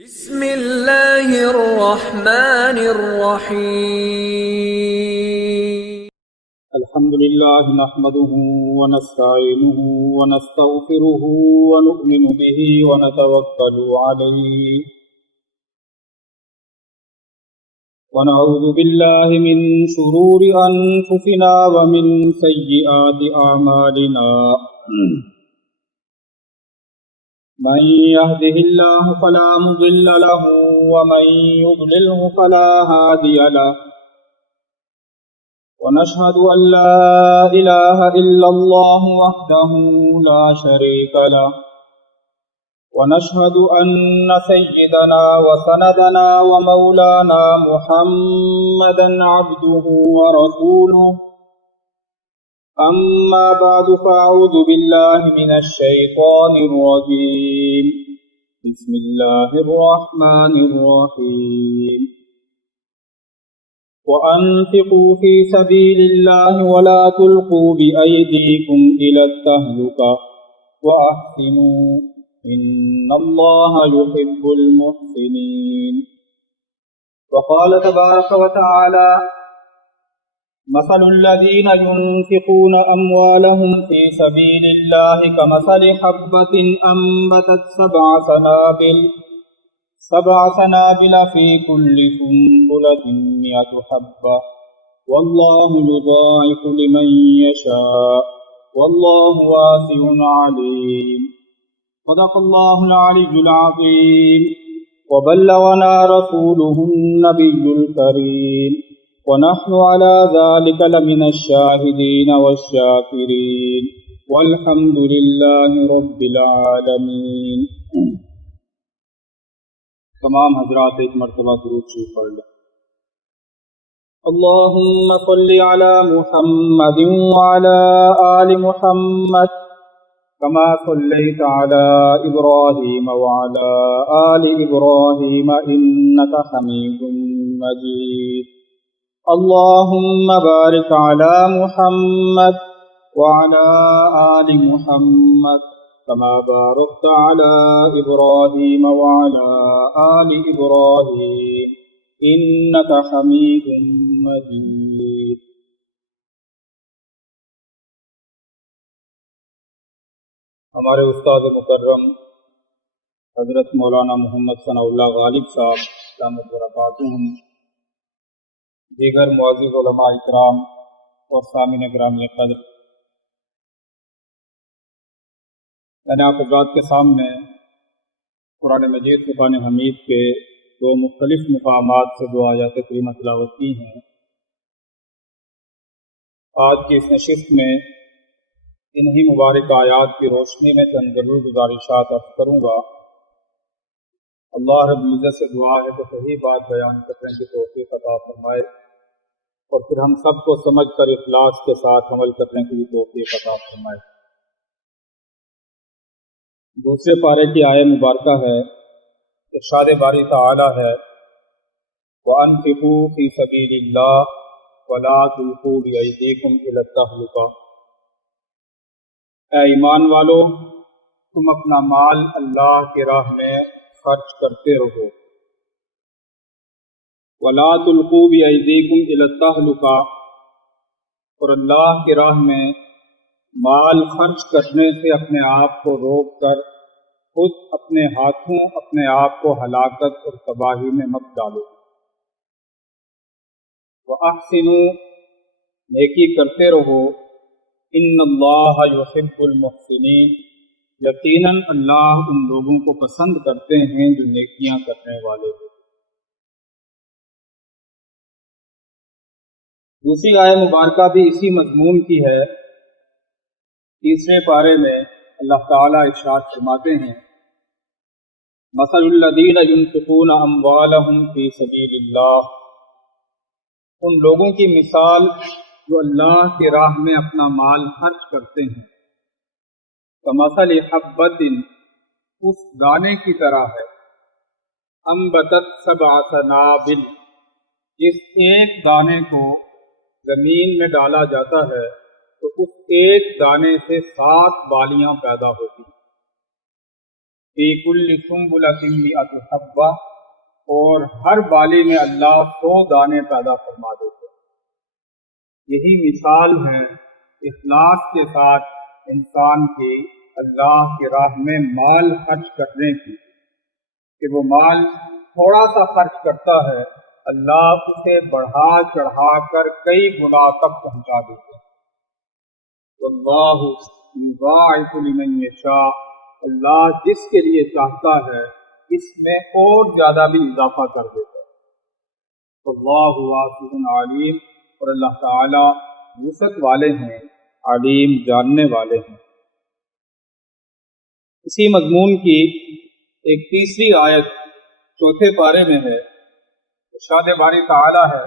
بسم اللہ الرحمن الرحیم الحمد لله نحمده ونستعينه ونستغفره ونؤمن به ونتوكل عليه ونعوذ بالله من شرور أنفسنا ومن سيئات أعمالنا من يهده الله فلا مضل له ومن يضلله فلا هادي له ونشهد أن لا إله إلا الله وحده لا شريك له ونشهد أن سيدنا وسندنا ومولانا محمدا عبده ورسوله أما بعد فأعوذ بالله من الشيطان الرجيم بسم الله الرحمن الرحيم وأنفقوا في سبيل الله ولا تلقوا بأيديكم إلى التهلكة وأحسنوا إن الله يحب المحسنين وقال تبارك وتعالى مثل الذين ينفقون أموالهم في سبيل الله كمثل حبة أنبتت سبع سنابل في كل سنبلة 100 حبة والله يضاعف لمن يشاء والله واسع عليم صدق الله العلي العظيم وبلغنا رسوله النبي الكريم ونحن على ذلك لمن الشاهدين والشاكرين والحمد لله رب العالمين. تمام حضرات ایک مرتبہ درود شریف پڑھ لیں. اللهم صل على محمد وعلى آل محمد كما صليت على إبراهيم وعلى آل إبراهيم إنك حميد مجيد. اللهم بارك على محمد وعلى آل محمد كما باركت على إبراهيم وعلى آل إبراهيم إنك حميد مجيد. ہمارے استاد مکرم حضرت مولانا محمد ثناء اللہ غالب صاحب دامت برکاتہم، دیگر معزز علماء اکرام اور سامعین گرامی قدر، میں نے آپ حضرات کے سامنے قرآن مجید فرقان حمید کے دو مختلف مقامات سے دو آیات کریمہ تلاوت کی ہیں. آج کی اس نشست میں انہی مبارک آیات کی روشنی میں چند ضرور گزارشات عرض کروں گا. اللہ رب العزت سے دعا ہے کہ صحیح بات بیان کرنے کی توفیق عطا فرمائے اور پھر ہم سب کو سمجھ کر اخلاص کے ساتھ عمل کرنے کی بھی توفیق عطا فرمائے. دوسرے پارے کی آیت مبارکہ ہے، ارشاد باری تعالی ہے وَأَنفِقُوا فِي سَبِيلِ اللَّهِ وَلَا تُلْقُوا بِأَيْدِيكُمْ إِلَى التَّهْلُكَةِ. اے ایمان والو، تم اپنا مال اللہ کی راہ میں خرچ کرتے رہو. وَلَا تُلْقُوا بِأَيْدِيكُمْ إِلَى التَّهْلُكَةِ، اور اللہ کی راہ میں مال خرچ کرنے سے اپنے آپ کو روک کر خود اپنے ہاتھوں اپنے آپ کو ہلاکت اور تباہی میں مت ڈالو. وَأَحْسِنُوا، نیکی کرتے رہو. إِنَّ اللَّهَ يُحِبُّ الْمُحْسِنِينَ، یقیناً اللہ ان لوگوں کو پسند کرتے ہیں جو نیکیاں کرنے والے ہیں. دوسری آیت مبارکہ بھی اسی مضمون کی ہے. تیسرے پارے میں اللہ تعالیٰ ارشاد فرماتے ہیں مثل الذین ينفقون اموالهم فی سبیل اللہ، ان لوگوں کی مثال جو اللہ کی راہ میں اپنا مال خرچ کرتے ہیں. کمثل حبۃ، اس دانے کی طرح ہے. انبتت 7 سنابل، جس ایک دانے کو زمین میں ڈالا جاتا ہے تو اس ایک دانے سے 7 بالیاں پیدا ہوتی ہیں. فی کل سنبلۃ مئۃ حبہ، اور ہر بالی میں اللہ 100 دانے پیدا فرما دیتے ہیں۔ یہی مثال ہے اخلاص کے ساتھ انسان کی اللہ کی راہ میں مال خرچ کرنے کی، کہ وہ مال تھوڑا سا خرچ کرتا ہے، اللہ اسے بڑھا چڑھا کر کئی گنا تک پہنچا دیتے ہیں۔ واللہ یضاعف لمن یشاء، اللہ جس کے لیے چاہتا ہے اس میں اور زیادہ بھی اضافہ کر دیتا ہے۔ واللہ واسع علیم، اور اللہ تعالی وسعت والے ہیں، علیم جاننے والے ہیں۔ اسی مضمون کی ایک تیسری آیت 4 پارے میں ہے، ارشاد باری تعالی ہے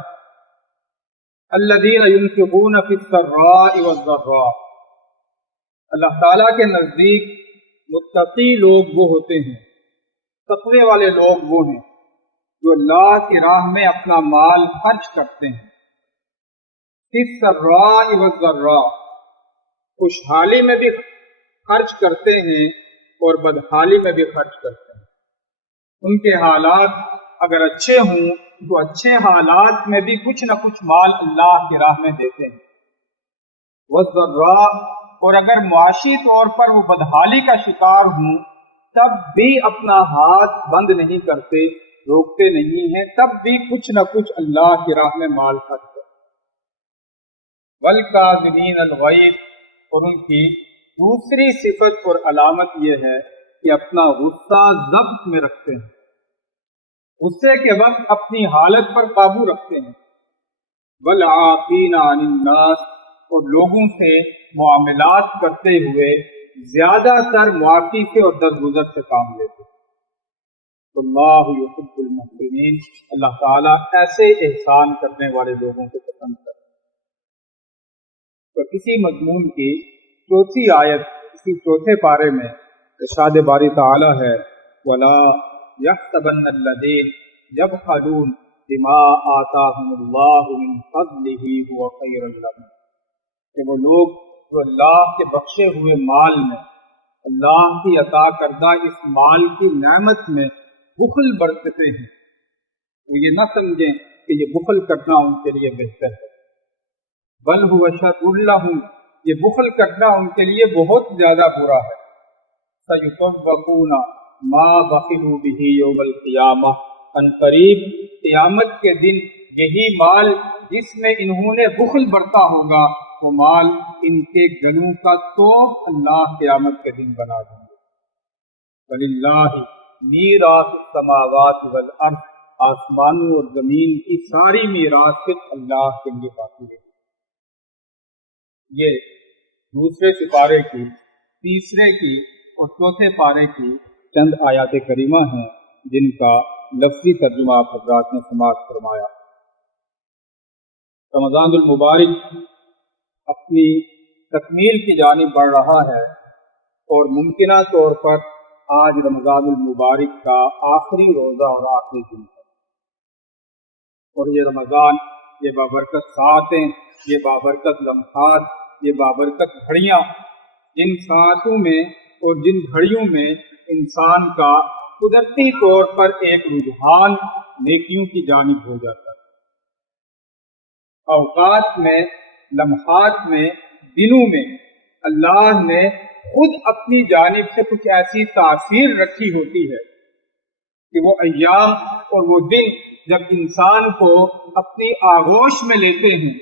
الذین ينفقون فی السراء والضراء۔ اللہ تعالیٰ کے نزدیک متقی لوگ وہ ہوتے ہیں، تقوی والے لوگ وہ ہیں جو اللہ کی راہ میں اپنا مال خرچ کرتے ہیں۔ فی السراء والضراء، خوشحالی میں بھی خرچ کرتے ہیں اور بدحالی میں بھی خرچ کرتے ہیں۔ ان کے حالات اگر اچھے ہوں تو اچھے حالات میں بھی کچھ نہ کچھ مال اللہ کی راہ میں دیتے ہیں۔ والضراء، اور اگر معاشی طور پر وہ بدحالی کا شکار ہوں تب بھی اپنا ہاتھ بند نہیں کرتے، روکتے نہیں ہیں، تب بھی کچھ نہ کچھ اللہ کی راہ میں مال خرچ کرتے ہیں۔ والکاظمین الغیظ، اور ان کی دوسری صفت اور علامت یہ ہے کہ اپنا غصہ ضبط میں رکھتے ہیں، غصے کے وقت اپنی حالت پر قابو رکھتے ہیں۔ والعافین عن الناس، اور لوگوں سے معاملات کرتے ہوئے زیادہ تر معافی سے اور درگزر سے کام لیتے ہیں۔ اللہ یحب المحسنین، اللہ تعالیٰ ایسے احسان کرنے والے لوگوں کو پسند کرتے ہیں۔ تو کسی مضمون کی 4 آیت اسی 4 پارے میں ارشاد باری تعالیٰ ہے وَلَا يَحْسَبَنَّ الَّذِينَ يَبْخَلُونَ بِمَا آتَاهُمُ اللَّهُ مِنْ فَضْلِهِ هُوَ خَيْرًا لَهُمْ، کہ وہ لوگ جو اللہ کے بخشے ہوئے مال میں، اللہ کی عطا کردہ اس مال کی نعمت میں بخل برتتے ہیں، وہ یہ نہ سمجھیں کہ یہ بخل کرنا ان کے لیے بہتر ہے، بل هو شر لهم، یہ بخل کرنا ان کے لیے بہت زیادہ برا ہے۔ سَيُطَوَّقُونَ مَا بَخِلُوا بِهِ يَوْمَ الْقِيَامَةِ، عنقریب قیامت کے دن یہی مال جس میں انہوں نے بخل برتا ہوگا، وہ مال ان کے گلوں کا توپ اللہ قیامت کے دن بنا دیں گے۔ وَلِلَّهِ مِيرَاثُ السَّمَاوَاتِ وَالْأَرْضِ، آسمانوں اور زمین کی ساری میراث صرف اللہ کے لیے باقی ہے۔ یہ دوسرے سپارے کی، تیسرے کی اور 4 پارے کی چند آیات کریمہ ہیں جن کا لفظی ترجمہ آپ حضرات نے سماعت فرمایا۔ رمضان المبارک اپنی تکمیل کی جانب بڑھ رہا ہے اور ممکنہ طور پر آج رمضان المبارک کا آخری روزہ اور آخری دن ہے، اور یہ رمضان، یہ بابرکت ساعتیں، یہ بابرکت لمحات، یہ بابرکت گھڑیاں، جن ساعتوں میں اور جن گھڑیوں میں انسان کا قدرتی طور پر ایک رجحان نیکیوں کی جانب ہو جاتا ہے۔ اوقات میں، لمحات میں، دنوں میں اللہ نے خود اپنی جانب سے کچھ ایسی تاثیر رکھی ہوتی ہے کہ وہ ایام اور وہ دن جب انسان کو اپنی آغوش میں لیتے ہیں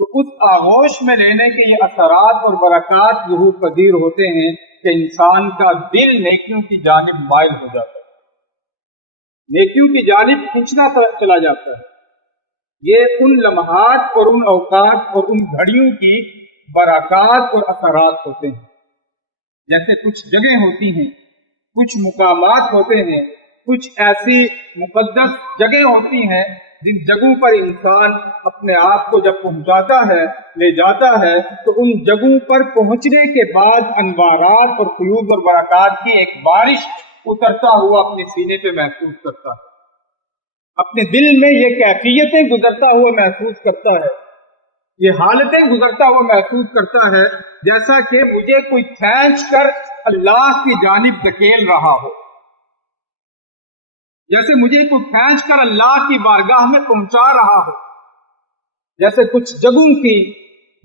تو اس آغوش میں لینے کے یہ اثرات اور برکات ظہور پذیر ہوتے ہیں کہ انسان کا دل نیکیوں کی جانب مائل ہو جاتا ہے، نیکیوں کی جانب کھینچنا چلا جاتا ہے۔ یہ ان لمحات اور ان اوقات اور ان گھڑیوں کی برکات اور اثرات ہوتے ہیں۔ جیسے کچھ جگہیں ہوتی ہیں، کچھ مقامات ہوتے ہیں، کچھ ایسی مقدس جگہیں ہوتی ہیں جن جگہوں پر انسان اپنے آپ کو جب پہنچاتا ہے، لے جاتا ہے، تو ان جگہوں پر پہنچنے کے بعد انوارات اور فیوز اور برکات کی ایک بارش اترتا ہوا اپنے سینے پہ محسوس کرتا ہے، اپنے دل میں یہ کیفیتیں گزرتا ہوا محسوس کرتا ہے، یہ حالتیں گزرتا ہوا محسوس کرتا ہے جیسا کہ مجھے کوئی کھینچ کر اللہ کی جانب دھکیل رہا ہو، جیسے مجھے کوئی کھینچ کر اللہ کی بارگاہ میں پہنچا رہا ہو۔ جیسے کچھ جگہوں کی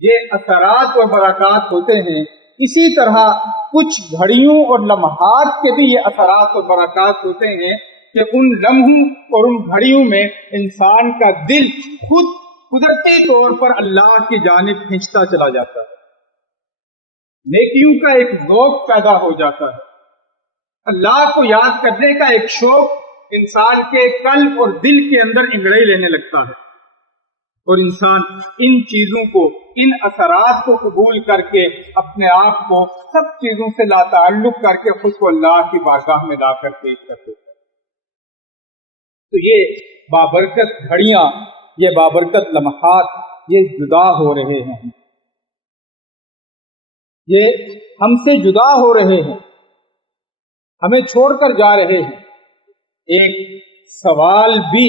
یہ اثرات اور برکات ہوتے ہیں، اسی طرح کچھ گھڑیوں اور لمحات کے بھی یہ اثرات اور برکات ہوتے ہیں کہ ان لمحوں اور ان گھڑیوں میں انسان کا دل خود قدرتی طور پر اللہ کی جانب کھینچتا چلا جاتا ہے، نیکیوں کا ایک ذوق پیدا ہو جاتا ہے، اللہ کو یاد کرنے کا ایک شوق انسان کے قلب اور دل کے اندر انگڑائی لینے لگتا ہے، اور انسان ان چیزوں کو، ان اثرات کو قبول کر کے اپنے آپ کو سب چیزوں سے لا تعلق کر کے خود کو اللہ کی بارگاہ میں لا کر پیش کر دیتا ہے۔ تو یہ بابرکت گھڑیاں، یہ بابرکت لمحات، یہ جدا ہو رہے ہیں، یہ ہم سے جدا ہو رہے ہیں، ہمیں چھوڑ کر جا رہے ہیں۔ ایک سوال بھی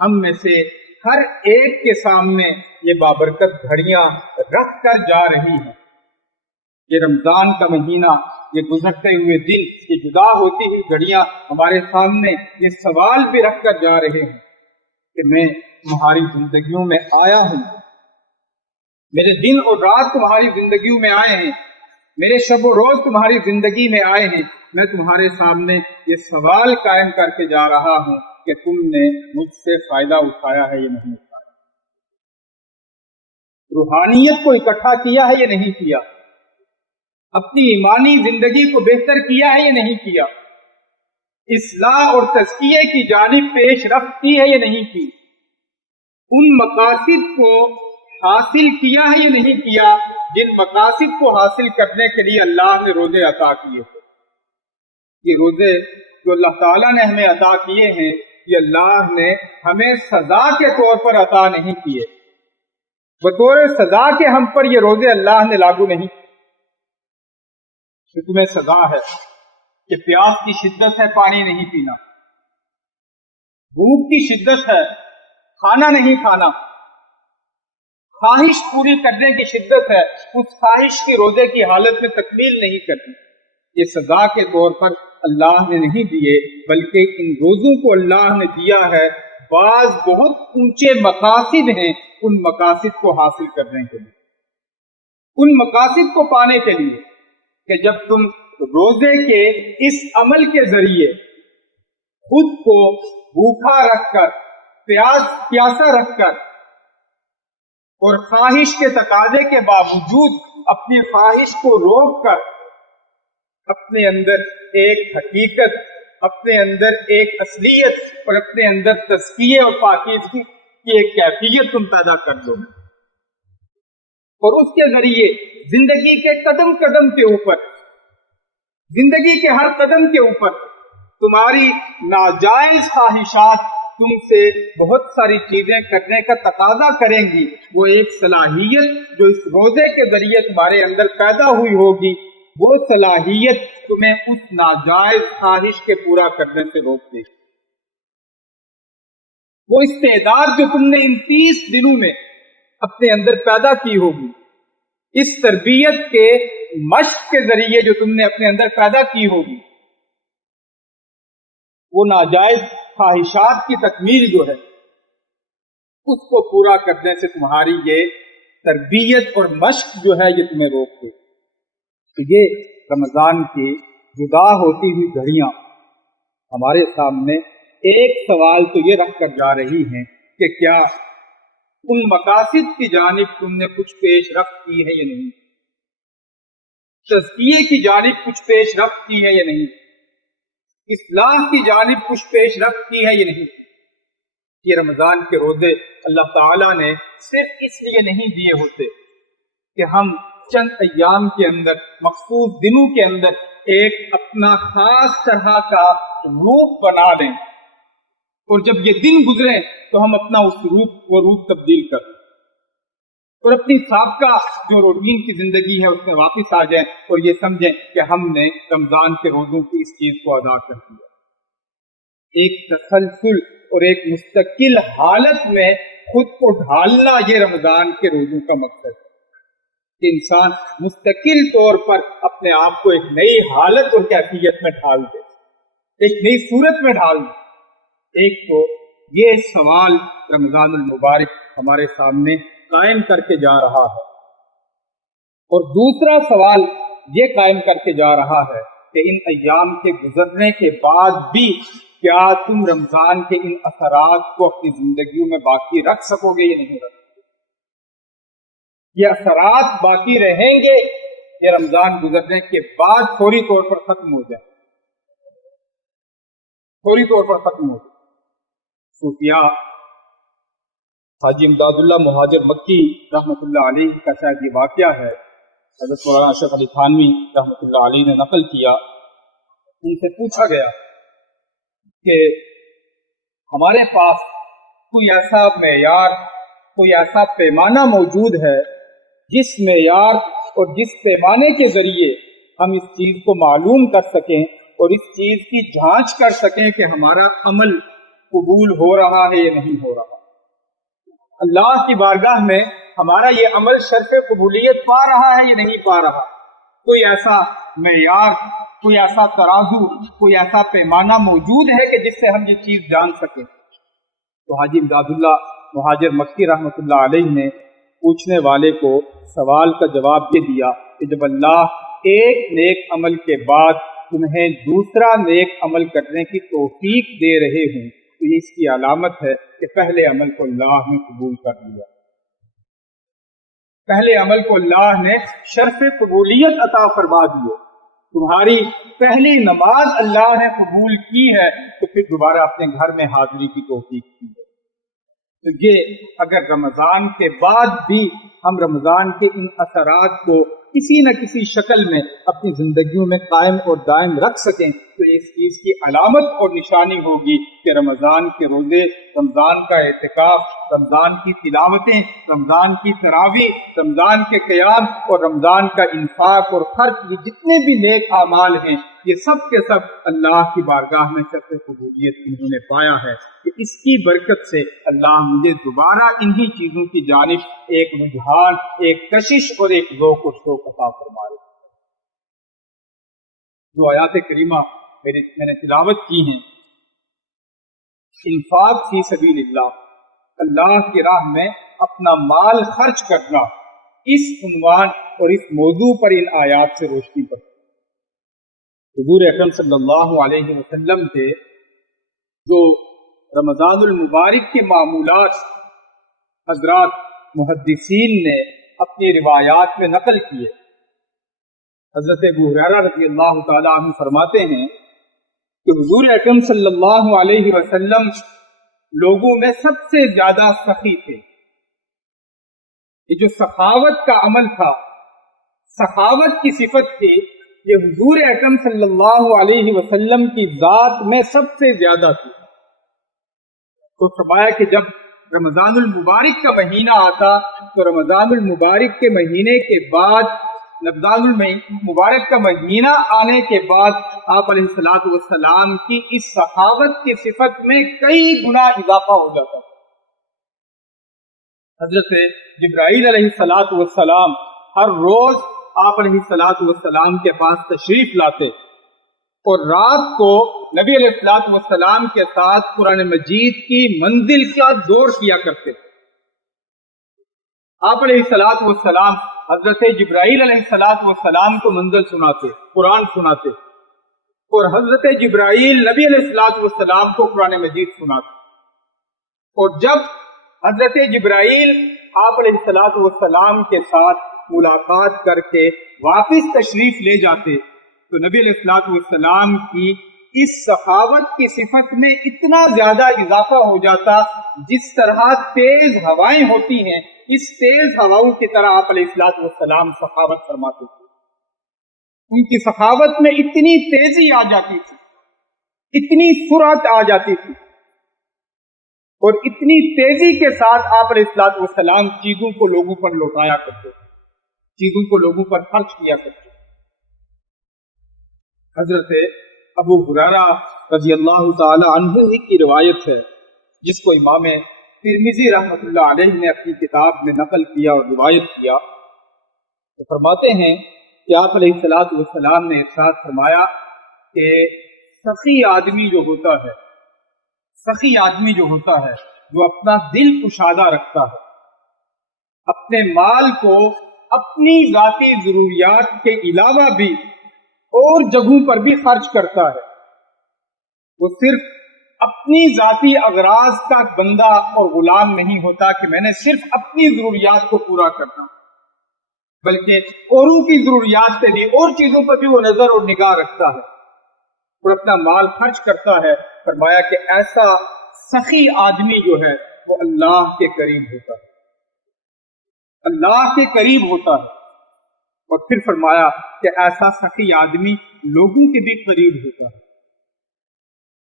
ہم میں سے ہر ایک کے سامنے یہ بابرکت گھڑیاں رکھ کر جا رہی ہیں۔ یہ رمضان کا مہینہ، یہ گزرتے ہوئے دن، یہ جدا ہوتی ہوئی گھڑیاں ہمارے سامنے یہ سوال بھی رکھ کر جا رہے ہیں کہ میں تمہاری زندگیوں میں آیا ہوں، میرے دن اور رات تمہاری زندگیوں میں آئے ہیں، میرے شب و روز تمہاری زندگی میں آئے ہیں، میں تمہارے سامنے یہ سوال قائم کر کے جا رہا ہوں کہ تم نے مجھ سے فائدہ اٹھایا ہے یا نہیں اٹھایا، روحانیت کو اکٹھا کیا ہے یا نہیں کیا، اپنی ایمانی زندگی کو بہتر کیا ہے یا نہیں کیا، اصلاح اور تزکیے کی جانب پیش رفت کی ہے یا نہیں کی، ان مقاصد کو حاصل کیا ہے یا نہیں کیا جن مقاصد کو حاصل کرنے کے لیے اللہ نے روزے عطا کیے تھے۔ یہ روزے جو اللہ تعالیٰ نے ہمیں عطا کیے ہیں، یہ اللہ نے ہمیں سزا کے طور پر عطا نہیں کیے، بطور سزا کے ہم پر یہ روزے اللہ نے لاگو نہیں کیے۔ کہ تمہیں سزا ہے کہ پیاس کی شدت ہے، پانی نہیں پینا، بھوک کی شدت ہے، کھانا نہیں کھانا، خواہش پوری کرنے کی شدت ہے، اس خواہش کی روزے کی حالت میں تکمیل نہیں کرنی، یہ سزا کے طور پر اللہ نے نہیں دیے، بلکہ ان روزوں کو اللہ نے دیا ہے بعض بہت اونچے مقاصد ہیں، ان مقاصد کو حاصل کرنے کے لیے، ان مقاصد کو پانے کے لیے کہ جب تم روزے کے اس عمل کے ذریعے خود کو بھوکا رکھ کر، پیاسا رکھ کر اور خواہش کے تقاضے کے باوجود اپنی خواہش کو روک کر اپنے اندر ایک حقیقت، اپنے اندر ایک اصلیت اور اپنے اندر تزکیے اور پاکیزگی کی ایک کیفیت تم پیدا کر دو، اور اس کے ذریعے زندگی کے قدم قدم کے اوپر، زندگی کے ہر قدم کے اوپر تمہاری ناجائز خواہشات تم سے بہت ساری چیزیں کرنے کا تقاضا کریں گی، وہ ایک صلاحیت جو اس روزے کے ذریعے تمہارے اندر پیدا ہوئی ہوگی، وہ صلاحیت تمہیں اس ناجائز خواہش کے پورا کرنے سے روک دے گی۔ وہ استعداد جو تم نے ان 30 دنوں میں اپنے اندر پیدا کی ہوگی، اس تربیت کے مشق کے ذریعے جو تم نے اپنے اندر پیدا کی ہوگی، وہ ناجائز خواہشات کی تکمیل جو ہے، اس کو پورا کرنے سے تمہاری یہ تربیت اور مشق جو ہے یہ تمہیں روک دے۔ تو یہ رمضان کی جدا ہوتی ہوئی گھڑیاں ہمارے سامنے ایک سوال تو یہ رکھ کر جا رہی ہیں کہ کیا ان مقاصد کی جانب تم نے کچھ پیش رفت کی ہے یا نہیں، تزکیے کی جانب کچھ پیش رفت کی ہے یا نہیں، اصلاح کی جانب کچھ پیش رفت کی ہے یا نہیں۔ یہ رمضان کے روزے اللہ تعالیٰ نے صرف اس لیے نہیں دیے ہوتے کہ ہم چند ایام کے اندر، مخصوص دنوں کے اندر ایک اپنا خاص طرح کا روپ بنا لیں، اور جب یہ دن گزرے تو ہم اپنا اس روپ تبدیل کر دیں اور اپنی سابقہ جو روٹین کی زندگی ہے اس میں واپس آ جائیں اور یہ سمجھیں کہ ہم نے رمضان کے روزوں کی اس چیز کو ادا کر دیا۔ ایک تسلسل اور ایک مستقل حالت میں خود کو ڈھالنا یہ رمضان کے روزوں کا مقصد ہے کہ انسان مستقل طور پر اپنے آپ کو ایک نئی حالت اور کیفیت میں ڈھال دے، ایک نئی صورت میں ڈھال دے۔ ایک تو یہ سوال رمضان المبارک ہمارے سامنے قائم کر کے جا رہا ہے، اور دوسرا سوال یہ قائم کر کے جا رہا ہے کہ ان ایام کے گزرنے کے بعد بھی کیا تم رمضان کے ان اثرات کو اپنی زندگیوں میں باقی رکھ سکو گے یا نہیں رکھ سکو گے؟ یہ اثرات باقی رہیں گے یا رمضان گزرنے کے بعد فوری طور پر ختم ہو جائیں، فوری طور پر ختم ہو جائیں؟ صوفیاء حاجی امداد اللہ مہاجر مکی رحمۃ اللہ علیہ کا شاید یہ واقعہ ہے، حضرت مولانا اشرف علی تھانوی رحمۃ اللہ علیہ نے نقل کیا۔ ان سے پوچھا گیا کہ ہمارے پاس کوئی ایسا معیار، کوئی ایسا پیمانہ موجود ہے جس معیار اور جس پیمانے کے ذریعے ہم اس چیز کو معلوم کر سکیں اور اس چیز کی جانچ کر سکیں کہ ہمارا عمل قبول ہو رہا ہے یا نہیں ہو رہا، اللہ کی بارگاہ میں ہمارا یہ عمل شرف قبولیت پا رہا ہے یا نہیں پا رہا؟ کوئی ایسا معیار، کوئی ایسا ترازو، کوئی ایسا پیمانہ موجود ہے کہ جس سے ہم یہ چیز جان سکیں؟ تو حاجی امداد اللہ مہاجر مکی رحمۃ اللہ علیہ نے پوچھنے والے کو سوال کا جواب یہ دیا کہ جب اللہ ایک نیک عمل کے بعد تمہیں دوسرا نیک عمل کرنے کی توفیق دے رہے ہوں تو یہ اس کی علامت ہے کہ پہلے عمل کو اللہ نے قبول کر لیا، پہلے عمل کو اللہ نے شرف قبولیت عطا فرما دیے۔ تمہاری پہلی نماز اللہ نے قبول کی ہے تو پھر دوبارہ اپنے گھر میں حاضری کی توفیق کی ہے۔ تو یہ اگر رمضان کے بعد بھی ہم رمضان کے ان اثرات کو کسی نہ کسی شکل میں اپنی زندگیوں میں قائم اور دائم رکھ سکیں تو اس چیز کی علامت اور نشانی ہوگی کہ رمضان کے روزے، رمضان کا اعتکاف، رمضان کی تلاوتیں، رمضان کی تراویح، رمضان کے قیام اور رمضان کا انفاق اور خرچ، یہ جتنے بھی نیک اعمال ہیں یہ سب کے سب اللہ کی بارگاہ میں شرف قبولیت انہوں نے پایا ہے کہ اس کی برکت سے اللہ مجھے دوبارہ انہی چیزوں کی جانب ایک رجحان، ایک کشش اور ایک ذوق و شوق عطا فرما رہے۔ جو آیات کریمہ میں نے تلاوت کی ہیں، انفاق فی سبیل اللہ، اللہ کی راہ میں اپنا مال خرچ کرنا، اس عنوان اور اس موضوع پر ان آیات سے روشنی پڑتی۔ حضور اکرم صلی اللہ علیہ وسلم کے جو رمضان المبارک کے معمولات حضرات محدثین نے اپنی روایات میں نقل کیے۔ حضرت ابو ہریرہ رضی اللہ تعالیٰ عنہ فرماتے ہیں کہ حضور اکرم صلی اللہ علیہ وسلم لوگوں میں سب سے زیادہ سخی تھے۔ یہ جو سخاوت کا عمل تھا، سخاوت کی صفت تھی، یہ حضور اکرم صلی اللہ علیہ وسلم کی ذات میں سب سے زیادہ تھی۔ تو فرمایا کہ جب رمضان المبارک کا مہینہ آتا تو رمضان المبارک کے مہینے کے بعد، رمضان المبارک کا مہینہ آنے کے بعد آپ علیہ الصلوۃ والسلام کی اس سخاوت کی صفت میں کئی گنا اضافہ ہو جاتا۔ حضرت جبرائیل علیہ الصلوۃ والسلام ہر روز آپ علیہ الصلوۃ والسلام کے پاس تشریف لاتے اور رات کو نبی علیہ الصلوۃ والسلام کے ساتھ قرآن مجید کی منزل کا دور کیا کرتے۔ آپ علیہ الصلوۃ والسلام حضرت جبرائیل علیہ الصلوۃ والسلام کو منزل سناتے، قرآن سناتے، اور حضرت جبرائیل نبی علیہ الصلوۃ والسلام کو قرآن مجید سناتے۔ اور جب حضرت جبرائیل آپ علیہ الصلوۃ والسلام کے ساتھ ملاقات کر کے واپس تشریف لے جاتے تو نبی علیہ الصلوۃ والسلام کی اس سخاوت کی صفت میں اتنا زیادہ اضافہ ہو جاتا، جس طرح تیز ہوائیں ہوتی ہیں اس تیز ہواؤں کی طرح آپ علیہ الصلوۃ والسلام سخاوت فرماتے تھے۔ ان کی سخاوت میں اتنی تیزی آ جاتی تھی، اتنی سرعت آ جاتی تھی، اور اتنی تیزی کے ساتھ آپ علیہ الصلوۃ والسلام چیزوں کو لوگوں پر لوٹایا کرتے تھے، چیزوں کو لوگوں پر خرچ کیا کرتے۔ حضرت ابو ہریرہ رضی اللہ تعالی عنہ ہی کی روایت ہے، جس کو امام ترمذی رحمۃ اللہ علیہ نے اپنی کتاب میں نقل کیا اور روایت کیا۔ تو فرماتے ہیں کہ آپ علیہ الصلوۃ والسلام نے ارشاد فرمایا کہ سخی آدمی جو ہوتا ہے، سخی آدمی جو ہوتا ہے، جو اپنا دل کشادہ رکھتا ہے، اپنے مال کو اپنی ذاتی ضروریات کے علاوہ بھی اور جگہوں پر بھی خرچ کرتا ہے، وہ صرف اپنی ذاتی اغراض کا بندہ اور غلام نہیں ہوتا کہ میں نے صرف اپنی ضروریات کو پورا کرنا، بلکہ اوروں کی ضروریات سے بھی، اور چیزوں پر بھی وہ نظر اور نگاہ رکھتا ہے اور اپنا مال خرچ کرتا ہے۔ فرمایا کہ ایسا سخی آدمی جو ہے وہ اللہ کے قریب ہوتا ہے، اللہ کے قریب ہوتا ہے۔ اور پھر فرمایا کہ ایسا سخی آدمی لوگوں کے بھی قریب ہوتا ہے۔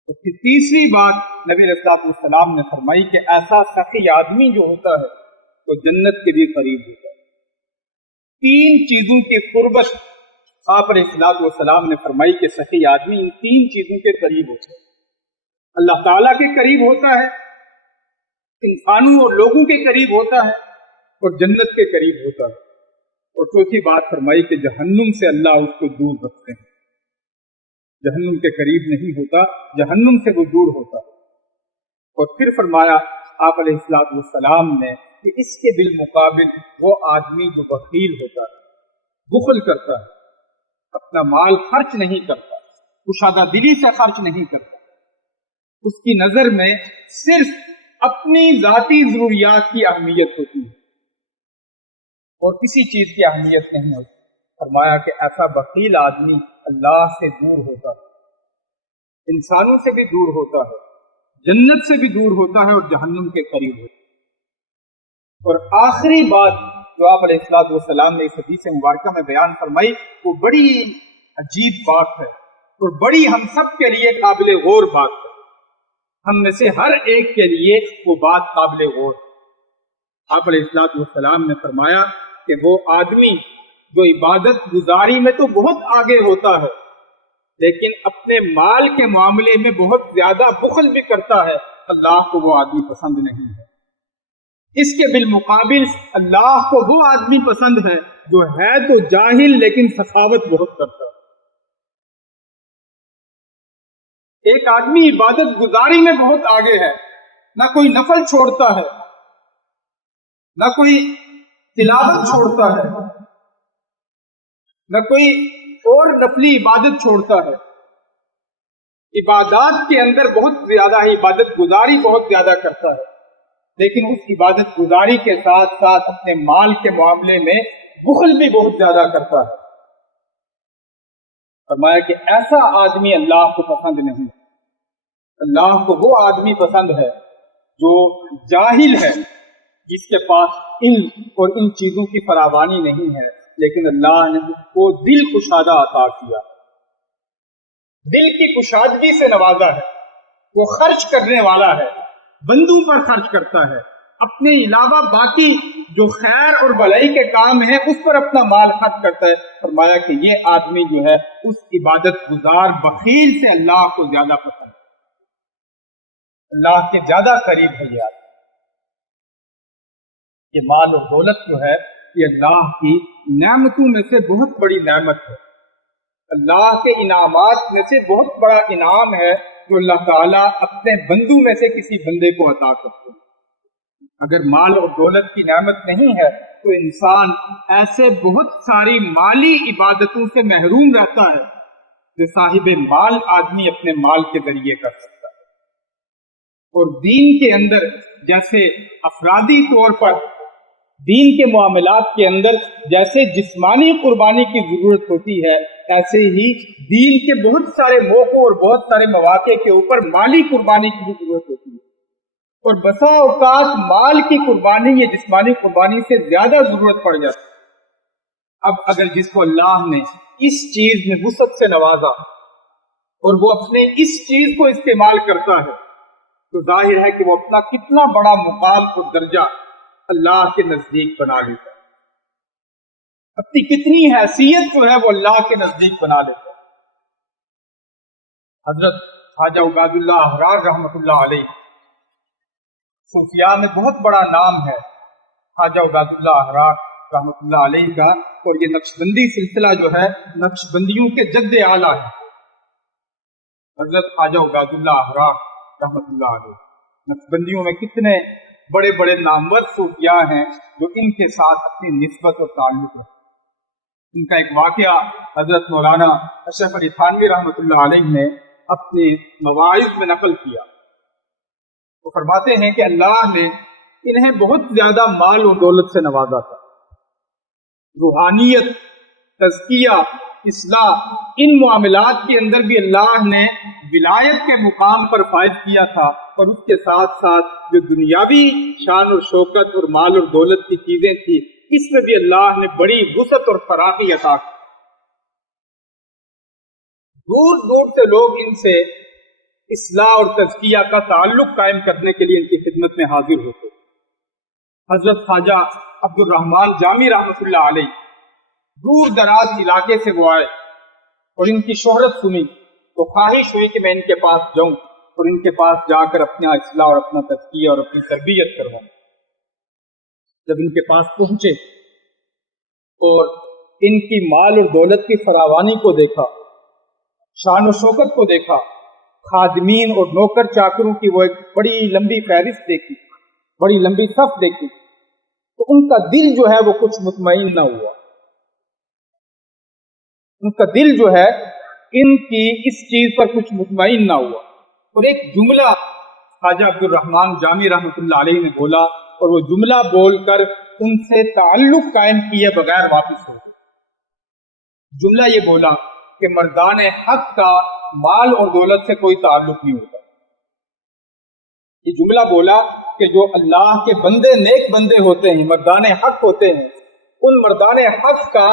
اور پھر تیسری بات نبی علیہ الصلوۃ والسلام نے فرمائی کہ ایسا سخی آدمی جو ہوتا ہے تو جنت کے بھی قریب ہوتا ہے۔ تین چیزوں کی قربت آپ علیہ الصلوۃ والسلام نے فرمائی کہ سخی آدمی ان تین چیزوں کے قریب ہوتا ہے، اللہ تعالیٰ کے قریب ہوتا ہے، انسانوں اور لوگوں کے قریب ہوتا ہے، اور جنت کے قریب ہوتا ہے۔ اور چوتھی بات فرمائی کہ جہنم سے اللہ اس کو دور رکھتے ہیں، جہنم کے قریب نہیں ہوتا، جہنم سے وہ دور ہوتا ہے۔ اور پھر فرمایا آپ علیہ الصلوۃ والسلام نے کہ اس کے بالمقابل وہ آدمی جو بخیل ہوتا ہے، بخل کرتا ہے، اپنا مال خرچ نہیں کرتا، کشادہ دلی سے خرچ نہیں کرتا، اس کی نظر میں صرف اپنی ذاتی ضروریات کی اہمیت ہوتی ہے اور کسی چیز کی اہمیت نہیں ہوتی۔ فرمایا کہ ایسا بخیل آدمی اللہ سے دور ہوتا ہے، انسانوں سے بھی دور ہوتا ہے، جنت سے بھی دور ہوتا ہے، اور جہنم کے قریب ہوتا ہے۔ اور آخری بات جو آپ علیہ الصلوۃ والسلام نے اس حدیث مبارکہ میں بیان فرمائی وہ بڑی عجیب بات ہے اور بڑی ہم سب کے لیے قابل غور بات ہے، ہم میں سے ہر ایک کے لیے وہ بات قابل غور ہے۔ آپ علیہ الصلوۃ والسلام نے فرمایا کہ وہ آدمی جو عبادت گزاری میں تو بہت آگے ہوتا ہے لیکن اپنے مال کے معاملے میں بہت زیادہ بخل بھی کرتا ہے، اللہ کو وہ آدمی پسند نہیں ہے۔ اس کے بالمقابل اللہ کو وہ آدمی پسند ہے جو ہے تو جاہل لیکن سخاوت بہت کرتا ہے۔ ایک آدمی عبادت گزاری میں بہت آگے ہے، نہ کوئی نفل چھوڑتا ہے، نہ کوئی تلاوت چھوڑتا ہے، نہ کوئی اور نفلی عبادت چھوڑتا ہے، عبادات کے اندر بہت زیادہ ہے، عبادت گزاری بہت زیادہ کرتا ہے، لیکن اس عبادت گزاری کے ساتھ ساتھ اپنے مال کے معاملے میں بخل بھی بہت زیادہ کرتا ہے۔ فرمایا کہ ایسا آدمی اللہ کو پسند نہیں، اللہ کو وہ آدمی پسند ہے جو جاہل ہے، جس کے پاس علم اور ان چیزوں کی فراوانی نہیں ہے، لیکن اللہ نے اس کو دل کشادہ عطا کیا، دل کی کشادگی سے نوازا ہے، وہ خرچ کرنے والا ہے، بندوں پر خرچ کرتا ہے، اپنے علاوہ باقی جو خیر اور بھلائی کے کام ہیں اس پر اپنا مال خرچ کرتا ہے۔ فرمایا کہ یہ آدمی جو ہے اس عبادت گزار بخیل سے اللہ کو زیادہ پسند ہے، اللہ کے زیادہ قریب ہے۔ یہ آدمی، یہ مال اور دولت جو ہے یہ اللہ کی نعمتوں میں سے بہت بڑی نعمت ہے، اللہ کے انعامات میں سے بہت بڑا انعام ہے جو اللہ تعالیٰ اپنے بندوں میں سے کسی بندے کو عطا کرتے ہیں۔ اگر مال اور دولت کی نعمت نہیں ہے تو انسان ایسے بہت ساری مالی عبادتوں سے محروم رہتا ہے جو صاحب مال آدمی اپنے مال کے ذریعے کر سکتا ہے۔ اور دین کے اندر جیسے افرادی طور پر دین کے معاملات کے اندر جیسے جسمانی قربانی کی ضرورت ہوتی ہے، ایسے ہی دین کے بہت سارے موقعوں اور بہت سارے مواقع کے اوپر مالی قربانی کی بھی ضرورت ہوتی ہے، اور بسا اوقات مال کی قربانی یا جسمانی قربانی سے زیادہ ضرورت پڑ جاتی ہے۔ اب اگر جس کو اللہ نے اس چیز میں وسعت سے نوازا اور وہ اپنے اس چیز کو استعمال کرتا ہے تو ظاہر ہے کہ وہ اپنا کتنا بڑا مقام اور درجہ اللہ کے نزدیک بنا لیتا ہے، اپنی کتنی حیثیت جو ہے وہ اللہ کے نزدیک بنا لیتا ہے۔ حضرت خواجہ عباد اللہ احرار رحمۃ اللہ علیہ، صوفیاء میں بہت بڑا نام ہے خواجہ عباد اللہ احرار، رحمۃ اللہ علیہ کا، اور یہ نقشبندی سلسلہ جو ہے نقشبندیوں کے جد اعلیٰ ہے، حضرت خواجہ عبید اللہ احرار رحمۃ اللہ علیہ۔ نقشبندیوں میں کتنے بڑے بڑے نامور صوفیاء ہیں جو ان کے ساتھ اپنی نسبت اور تعلق ہے۔ ان کا ایک واقعہ حضرت مولانا اشرف علی تھانوی رحمۃ اللہ علیہ نے اپنے مواعظ میں نقل کیا۔ وہ فرماتے ہیں کہ اللہ نے انہیں بہت زیادہ مال و دولت سے نوازا تھا، روحانیت، تزکیہ، اصلاح، ان معاملات کے اندر بھی اللہ نے ولایت کے مقام پر فائز کیا تھا، اور اس کے ساتھ ساتھ جو دنیاوی شان و شوکت اور مال اور دولت کی چیزیں تھی اس میں بھی اللہ نے بڑی وسعت اور فراخی عطا کی۔ دور دور سے لوگ ان سے اصلاح اور تزکیہ کا تعلق قائم کرنے کے لیے ان کی خدمت میں حاضر ہوتے۔ حضرت خواجہ عبد الرحمن جامی رحمۃ اللہ علیہ دور دراز علاقے سے وہ آئے اور ان کی شہرت سنی تو خواہش ہوئی کہ میں ان کے پاس جاؤں اور ان کے پاس جا کر اپنا اصلاح اور اپنا تزکیہ اور اپنی تربیت کرواؤں۔ جب ان کے پاس پہنچے اور ان کی مال اور دولت کی فراوانی کو دیکھا، شان و شوکت کو دیکھا، خادمین اور نوکر چاکروں کی وہ ایک بڑی لمبی فہرست دیکھی، بڑی لمبی صف دیکھی، تو ان کا دل جو ہے وہ کچھ مطمئن نہ ہوا۔ ان کا دل جو ہے ان کی اس چیز پر کچھ مطمئن نہ ہوا، اور ایک جملہ خواجہ عبد الرحمن جامی رحمۃ اللہ علیہ نے بولا، اور وہ جملہ بول کر ان سے تعلق قائم کیے بغیر واپس ہو گئے۔ جملہ یہ بولا کہ مردان حق کا مال اور دولت سے کوئی تعلق نہیں ہوتا۔ یہ جملہ بولا کہ جو اللہ کے بندے، نیک بندے ہوتے ہیں، مردان حق ہوتے ہیں، ان مردان حق کا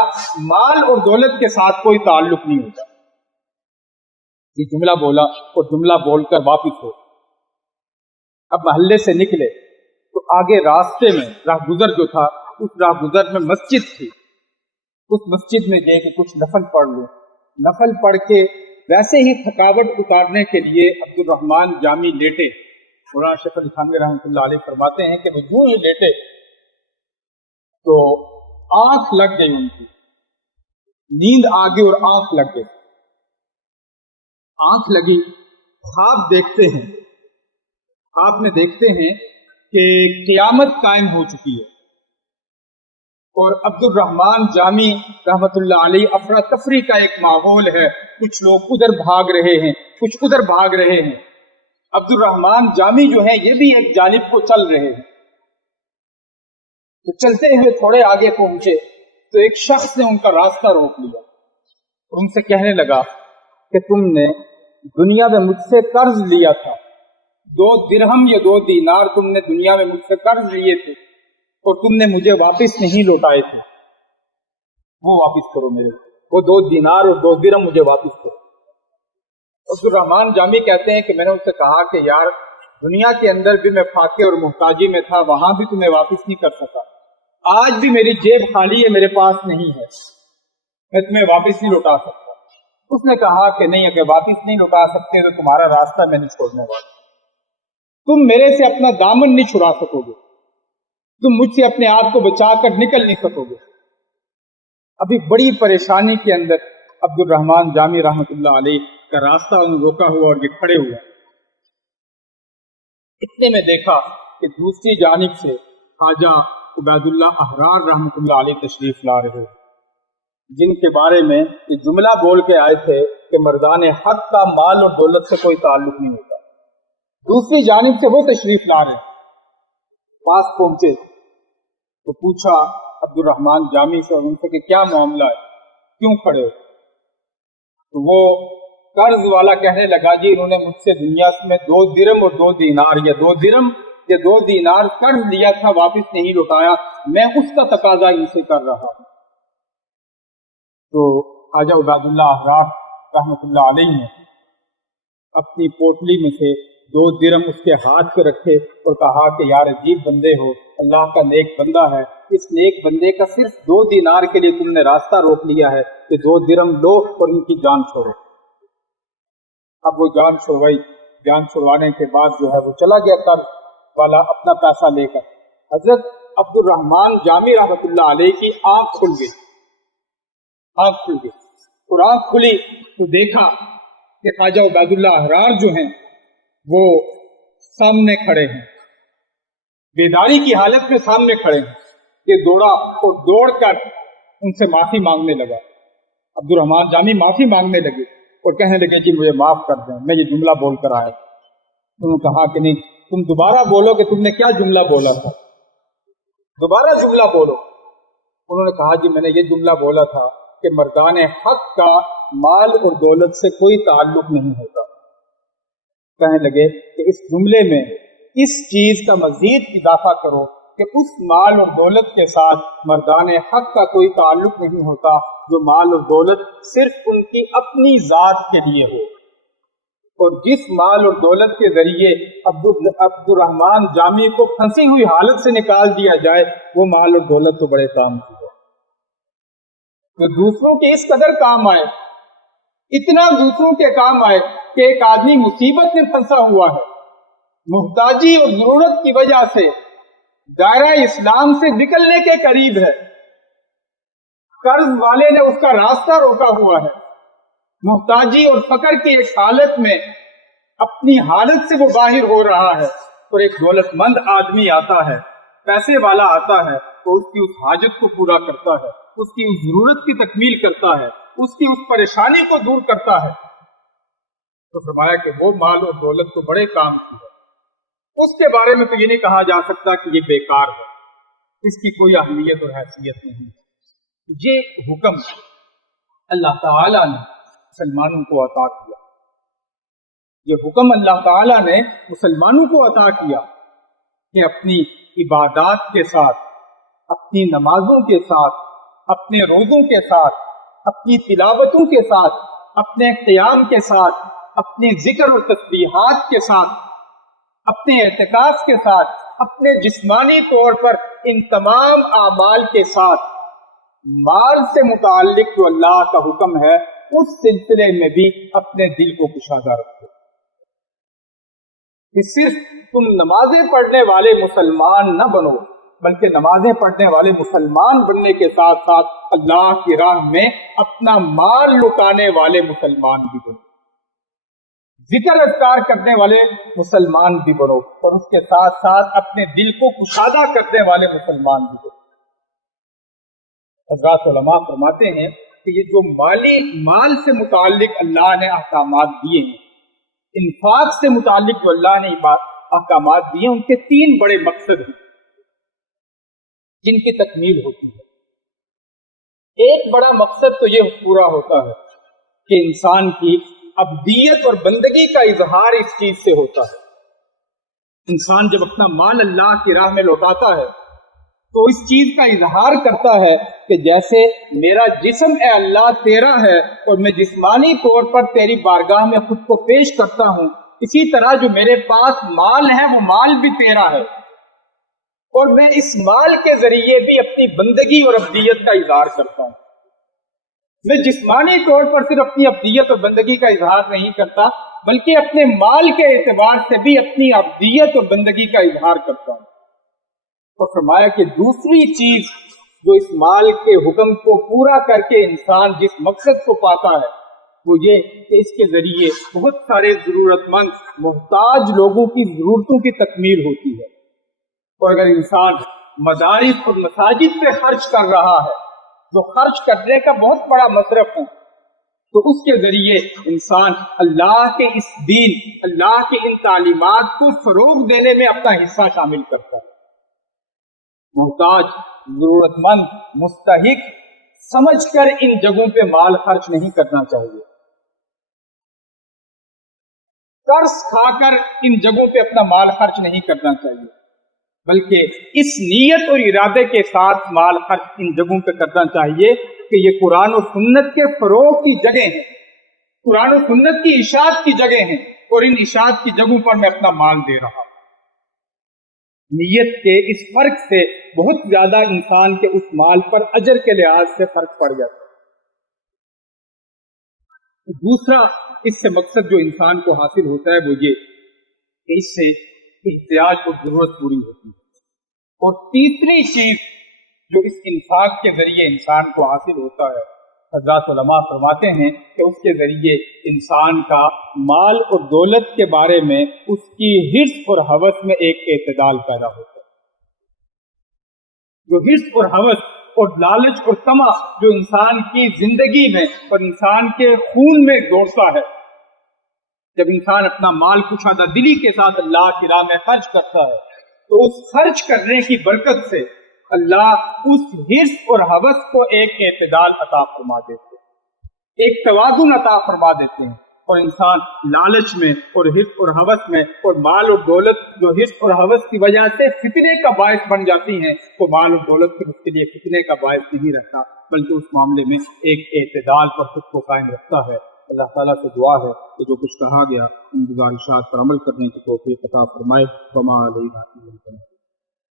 مال اور دولت کے ساتھ کوئی تعلق نہیں ہوتا۔ یہ جملہ بولا اور جملہ بول کر واپس ہو۔ اب محلے سے نکلے تو آگے راستے میں راہ گزر جو تھا، اس راہ گزر میں مسجد تھی، اس مسجد میں گئے کہ کچھ نفل پڑھ لوں۔ نفل پڑھ کے ویسے ہی تھکاوٹ اتارنے کے لیے عبد الرحمن جامی لیٹے۔ مولانا اشرف علی تھانوی رحمۃ اللہ علیہ فرماتے ہیں کہ وہ یوں ہی لیٹے تو آنکھ لگ گئی، ان کی نیند آ گئی اور آنکھ لگ گئی۔ آنکھ لگی، خواب دیکھتے ہیں، آپ نے دیکھتے ہیں کہ قیامت قائم ہو چکی ہے، اور عبد الرحمن جامی رحمۃ اللہ علیہ افراتفری کا ایک ماحول ہے، کچھ لوگ ادھر بھاگ رہے ہیں، کچھ ادھر بھاگ رہے ہیں۔ عبد الرحمن جامی جو ہیں یہ بھی ایک جانب کو چل رہے ہیں۔ تو چلتے ہوئے تھوڑے آگے پہنچے تو ایک شخص نے ان کا راستہ روک لیا اور ان سے کہنے لگا کہ تم نے دنیا میں مجھ سے قرض لیا تھا، 2 درہم یا 2 دینار تم نے دنیا میں مجھ سے قرض لیے تھے، اور تم نے مجھے واپس نہیں لوٹائے تھے، وہ واپس کرو میرے، وہ 2 دینار اور 2 درہم مجھے واپس کرو۔ عبد الرحمن جامی کہتے ہیں کہ میں نے ان سے کہا کہ یار دنیا کے اندر بھی میں فاقے اور محتاجی میں تھا، وہاں بھی تمہیں واپس نہیں کر سکا، آج بھی میری جیب خالی ہے، میرے پاس نہیں ہے، میں تمہیں واپس نہیں لوٹا سکتا۔ اس نے کہا کہ نہیں، اگر واپس نہیں لوٹا سکتے تو تمہارا راستہ میں نہیں چھوڑنے والا، تم میرے سے اپنا دامن نہیں چھڑا سکو گے، تم مجھ سے اپنے آپ کو بچا کر نکل نہیں سکو گے۔ ابھی بڑی پریشانی کے اندر عبد الرحمن جامی رحمۃ اللہ علیہ کا راستہ انہوں روکا ہوا اور یہ کھڑے ہوا۔ اتنے میں دیکھا کہ دوسری جانب سے خواجہ عبید اللہ احرار رحمۃ اللہ علیہ تشریف لا رہے، جن کے بارے میں یہ جملہ بول کے آئے تھے کہ مردان حق کا مال اور دولت سے کوئی تعلق نہیں ہوتا۔ دوسری جانب سے وہ تشریف لا رہے، پاس پہنچے تو پوچھا عبد الرحمن جامی سے ان سے کہ کیا معاملہ ہے، کیوں کھڑے ہو؟ تو وہ قرض والا کہنے لگا جی انہوں نے مجھ سے دنیا میں 2 درہم اور 2 دینار یا 2 درہم یا 2 دینار قرض لیا تھا، واپس نہیں لوٹایا، میں اس کا تقاضا ان سے کر رہا ہوں۔ تو خواجہ عبید اللہ احرار رحمۃ اللہ علیہ نے اپنی پوٹلی میں سے 2 درہم اس کے ہاتھ پہ رکھے اور کہا کہ یار عجیب بندے ہو، اللہ کا نیک بندہ ہے، اس نیک بندے کا صرف 2 دینار کے لیے تم نے راستہ روک لیا ہے کہ 2 درہم لو اور ان کی جان چھوڑو۔ اب وہ جان چھوڑوائی، جان چھوڑوانے کے بعد جو ہے وہ چلا گیا قرض والا اپنا پیسہ لے کر۔ حضرت عبد الرحمن جامی رحمۃ اللہ علیہ کی آنکھ کھل گئی، آنکھ کھل گئی، اور آنکھ کھلی تو دیکھا کہ خواجہ عبید اللہ احرار جو ہیں وہ سامنے کھڑے ہیں، بیداری کی حالت میں سامنے کھڑے ہیں۔ یہ دوڑا اور دوڑ کر ان سے معافی مانگنے لگا۔ عبد الرحمن جامی معافی مانگنے لگے اور کہنے لگے جی مجھے معاف کر دیں، میں یہ جملہ بول کر آیا۔ انہوں نے کہا کہ نہیں، تم دوبارہ بولو کہ تم نے کیا جملہ بولا تھا، دوبارہ جملہ بولو۔ انہوں نے کہا جی میں نے یہ جملہ بولا تھا کہ مردان حق کا مال اور دولت سے کوئی تعلق نہیں ہوتا۔ کہنے لگے کہ اس جملے میں اس چیز کا مزید اضافہ کرو کہ اس مال اور دولت کے ساتھ مردان حق کا کوئی تعلق نہیں ہوتا، جو مال اور دولت صرف ان کی اپنی ذات کے لیے ہو، اور جس مال اور دولت کے ذریعے عبد الرحمن جامی کو پھنسی ہوئی حالت سے نکال دیا جائے وہ مال اور دولت تو بڑے کام کی ہے، جو دوسروں کے اس قدر کام آئے، اتنا دوسروں کے کام آئے کہ ایک آدمی مصیبت میں پھنسا ہوا ہے، محتاجی اور ضرورت کی وجہ سے دائرہ اسلام سے نکلنے کے قریب ہے، قرض والے نے اس کا راستہ روکا ہوا ہے، محتاجی اور فقر کی ایک حالت میں اپنی حالت سے وہ باہر ہو رہا ہے، اور ایک دولت مند آدمی آتا ہے، پیسے والا آتا ہے تو اس کی اس حاجت کو پورا کرتا ہے، اس کی اس ضرورت کی تکمیل کرتا ہے، اس کی اس پریشانی کو دور کرتا ہے، تو فرمایا کہ وہ مال اور دولت تو بڑے کام کی ہے، اس کے بارے میں تو یہ نہیں کہا جا سکتا کہ یہ بیکار ہے، اس کی کوئی اہمیت اور حیثیت نہیں۔ یہ حکم اللہ تعالیٰ نے مسلمانوں کو عطا کیا، یہ حکم اللہ تعالیٰ نے مسلمانوں کو عطا کیا کہ اپنی عبادات کے ساتھ، اپنی نمازوں کے ساتھ، اپنے روزوں کے ساتھ، اپنی تلاوتوں کے ساتھ، اپنے قیام کے ساتھ، اپنے ذکر اور تسبیحات کے ساتھ، اپنے اعتکاف کے ساتھ، اپنے جسمانی طور پر ان تمام اعمال کے ساتھ مال سے متعلق جو اللہ کا حکم ہے اس سلسلے میں بھی اپنے دل کو کشادہ رکھو، کہ صرف تم نمازیں پڑھنے والے مسلمان نہ بنو، بلکہ نمازیں پڑھنے والے مسلمان بننے کے ساتھ ساتھ اللہ کی راہ میں اپنا مال لٹانے والے مسلمان بھی بنو، ذکر اذکار کرنے والے مسلمان بھی بنو، اور اس کے ساتھ ساتھ اپنے دل کو کشادہ کرنے والے مسلمان بھی بنو۔ حضرات علماء فرماتے ہیں کہ یہ جو مال سے متعلق اللہ نے احکامات دیے ہیں، انفاق سے متعلق جو اللہ نے احکامات دیے ہیں، ان کے تین بڑے مقصد ہیں جن کی تکمیل ہوتی ہے۔ ایک بڑا مقصد تو یہ پورا ہوتا ہے کہ انسان کی عبدیت اور بندگی کا اظہار اس چیز سے ہوتا ہے۔ انسان جب اپنا مال اللہ کی راہ میں لوٹاتا ہے تو اس چیز کا اظہار کرتا ہے کہ جیسے میرا جسم اے اللہ تیرا ہے اور میں جسمانی طور پر تیری بارگاہ میں خود کو پیش کرتا ہوں، اسی طرح جو میرے پاس مال ہے وہ مال بھی تیرا ہے، اور میں اس مال کے ذریعے بھی اپنی بندگی اور عبدیت کا اظہار کرتا ہوں۔ میں جسمانی طور پر صرف اپنی عبدیت اور بندگی کا اظہار نہیں کرتا، بلکہ اپنے مال کے اعتبار سے بھی اپنی عبدیت اور بندگی کا اظہار کرتا ہوں۔ اور فرمایا کہ دوسری چیز جو اس مال کے حکم کو پورا کر کے انسان جس مقصد کو پاتا ہے وہ یہ کہ اس کے ذریعے بہت سارے ضرورت مند محتاج لوگوں کی ضرورتوں کی تکمیل ہوتی ہے، اور اگر انسان مدارس اور مساجد پہ خرچ کر رہا ہے جو خرچ کرنے کا بہت بڑا مصرف ہے، تو اس کے ذریعے انسان اللہ کے اس دین، اللہ کی ان تعلیمات کو فروغ دینے میں اپنا حصہ شامل کرتا ہے۔ محتاج، ضرورت مند، مستحق سمجھ کر ان جگہوں پہ مال خرچ نہیں کرنا چاہیے، قرض کھا کر ان جگہوں پہ اپنا مال خرچ نہیں کرنا چاہیے، بلکہ اس نیت اور ارادے کے ساتھ مال خرچ ان جگہوں پہ کرنا چاہیے کہ یہ قرآن و سنت کے فروغ کی جگہ ہیں، قرآن و سنت کی اشاعت کی جگہ ہیں، اور ان اشاعت کی جگہوں پر میں اپنا مال دے رہا ہوں۔ نیت کے اس فرق سے بہت زیادہ انسان کے اس مال پر اجر کے لحاظ سے فرق پڑ جاتا ہے۔ دوسرا اس سے مقصد جو انسان کو حاصل ہوتا ہے وہ یہ کہ اس سے احتیاج اور ضرورت پوری ہوتی ہے۔ اور تیسری چیز جو اس انفاق کے ذریعے انسان کو حاصل ہوتا ہے، حضرات علماء فرماتے ہیں کہ اس کے ذریعے انسان کا مال اور دولت کے بارے میں اس کی حرص اور ہوس میں ایک اعتدال پیدا ہوتا ہے۔ جو حرص اور ہوس اور لالچ اور طمع جو انسان کی زندگی میں اور انسان کے خون میں دوڑتا ہے، جب انسان اپنا مال کشادہ دلی کے ساتھ اللہ کی راہ میں خرچ کرتا ہے تو اس خرچ کرنے کی برکت سے اللہ اس حرص اور ہوس کو ایک اعتدال عطا فرما دیتے ہیں، ایک توازن عطا فرما دیتے ہیں، اور انسان لالچ میں اور حرص اور ہوس میں اور مال اور دولت جو حرص اور ہوس کی وجہ سے فتنے کا باعث بن جاتی ہیں، وہ مال اور دولت کے اس کے لیے فتنے کا باعث نہیں رہتا، بلکہ اس معاملے میں ایک اعتدال پر خود کو قائم رکھتا ہے۔ اللہ تعالیٰ سے دعا ہے کہ جو کچھ کہا گیا ان گزارشات پر عمل کرنے کی توفیق عطا فرمائے۔ وما علینا الا البلاغ۔